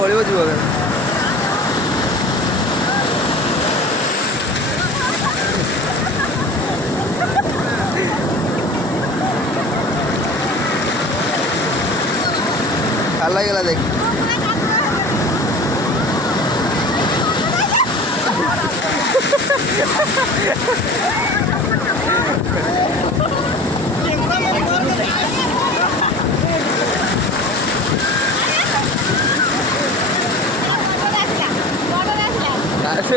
ଗଳିବ ଯିବ ଭଲ ଲାଗିଗଲା ଦେଖ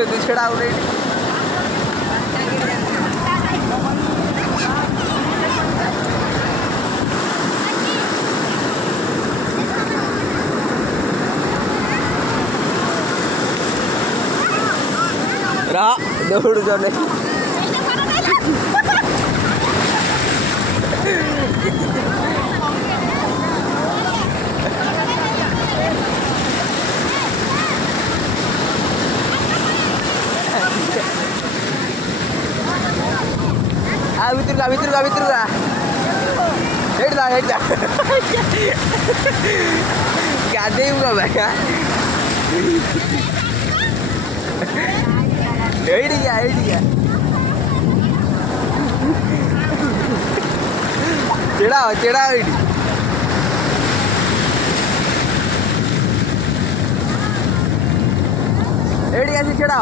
तू छेड़ा रहा दौड़ जाने भितर हेट गाधे भाई चेड़ा ऐसी चेड़ा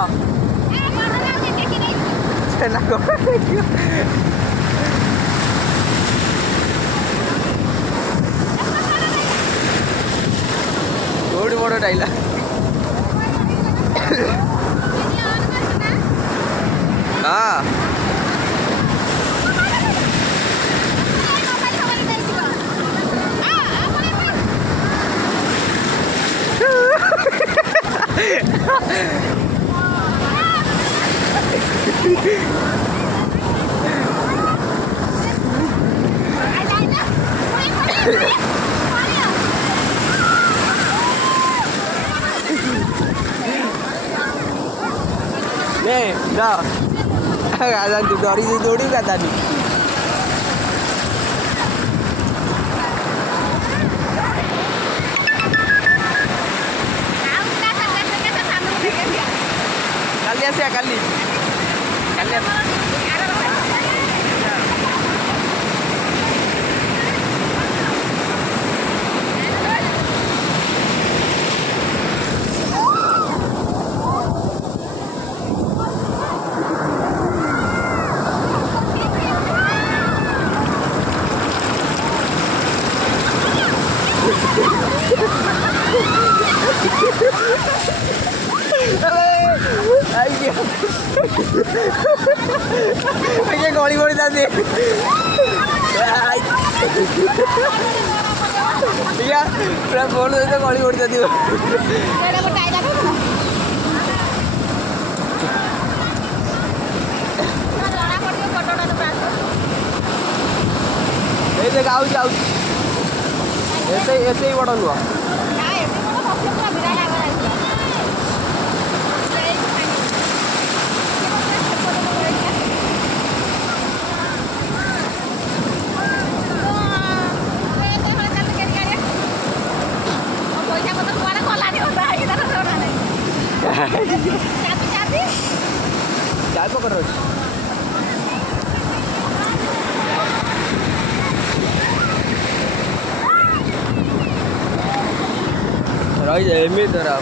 बड़ डाइला हाँ डरी दौड़ी का दानी काली आसिया काली गोली गोली दादी पूरा फोन तो गोली गोली दादी देख ऐसे ही बड़ नुह चाय पकड़ रही जाए एम धरा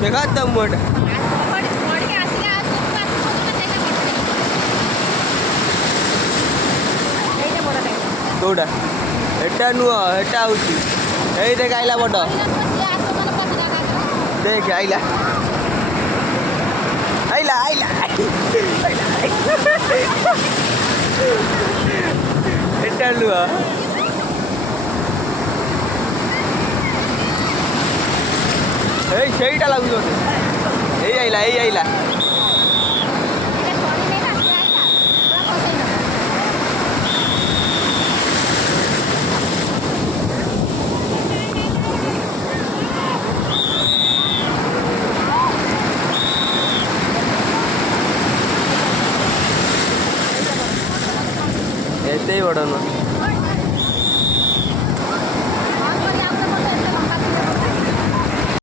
देखा दम मोट दौड़ा ଏଟା ନୁହଁ ଏଟା ହଉଛି ଏଇ ଦେଖ ଆଇଲା ବଡ଼ ଦେଖ ଆଇଲା ଆଇଲା ଆଇଲା ଏଟା ନୁହଁ ଏଇ ସେଇଟା ଲାଗୁଛି ମୋତେ ଏଇ ଆଇଲା ଏଇ ଆଇଲା ଏତେ ବଡ଼ ନୁହଁ